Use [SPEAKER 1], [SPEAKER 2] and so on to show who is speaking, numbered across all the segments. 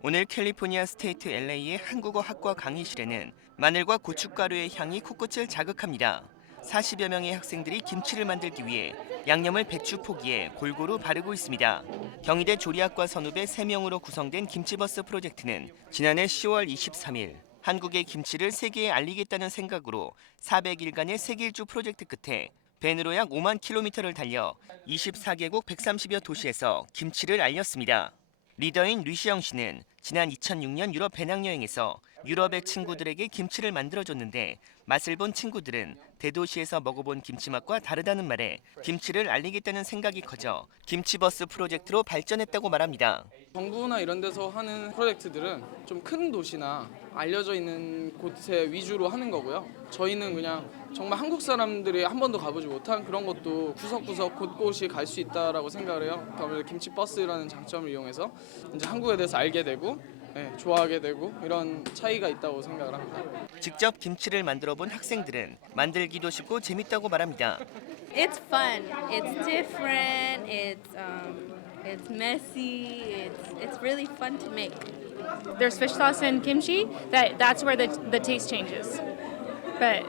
[SPEAKER 1] 오늘 캘리포니아 스테이트 LA의 한국어 학과 강의실에는 마늘과 고춧가루의 향이 코끝을 자극합니다. 40여 명의 학생들이 김치를 만들기 위해 양념을 배추 포기에 골고루 바르고 있습니다. 경희대 조리학과 선후배 3명으로 구성된 김치버스 프로젝트는 지난해 10월 23일 한국의 김치를 세계에 알리겠다는 생각으로 400일간의 세계일주 프로젝트 끝에 밴으로 약 5만 킬로미터를 달려 24개국 130여 도시에서 김치를 알렸습니다. 리더인 류시영 씨는 지난 2006년 유럽 배낭여행에서 유럽의 친구들에게 김치를 만들어줬는데 맛을 본 친구들은 대도시에서 먹어본 김치 맛과 다르다는 말에 김치를 알리겠다는 생각이 커져 김치버스 프로젝트로 발전했다고 말합니다.
[SPEAKER 2] 정부나 이런 데서 하는 프로젝트들은 좀 큰 도시나 알려져 있는 곳에 위주로 하는 거고요. 저희는 그냥 정말 한국 사람들이 한 번도 가보지 못한 그런 것도 구석구석 곳곳이 갈 수 있다라고 생각을 해요. 아무래도 김치 버스라는 장점을 이용해서 이제 한국에 대해서 알게 되고 예, 좋아하게 되고 이런 차이가 있다고 생각을 합니다.
[SPEAKER 1] 직접 김치를 만들어 본 학생들은 만들기도 쉽고 재밌다고 말합니다.
[SPEAKER 3] It's fun. It's different. It's um, it's messy. It's it's really fun to make.
[SPEAKER 4] there's fish sauce and kimchi that that's where the, the taste changes but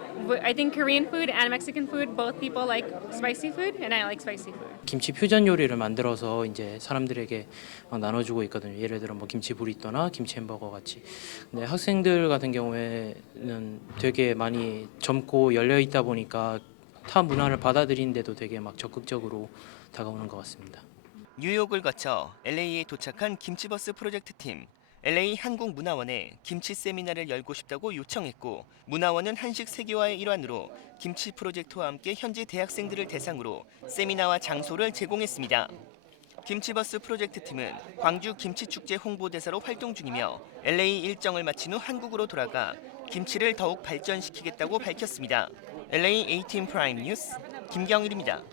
[SPEAKER 4] i think korean food and mexican food both people like spicy food and i like spicy food
[SPEAKER 5] 김치 퓨전 요리를 만들어서 이제 사람들에게 막 나눠주고 있거든요. 예를 들어 뭐 김치 브리또나 김치 햄버거 같이. 근데 학생들 같은 경우에는 되게 많이 젊고 열려 있다 보니까 타 문화를 받아들이는데도 되게 막 적극적으로 다가오는 것 같습니다.
[SPEAKER 1] 뉴욕을 거쳐 LA에 도착한 김치버스 프로젝트 팀. LA 한국문화원에 김치 세미나를 열고 싶다고 요청했고 문화원은 한식 세계화의 일환으로 김치 프로젝트와 함께 현지 대학생들을 대상으로 세미나와 장소를 제공했습니다. 김치버스 프로젝트 팀은 광주 김치축제 홍보대사로 활동 중이며 LA 일정을 마친 후 한국으로 돌아가 김치를 더욱 발전시키겠다고 밝혔습니다. LA 18 프라임 뉴스 김경일입니다.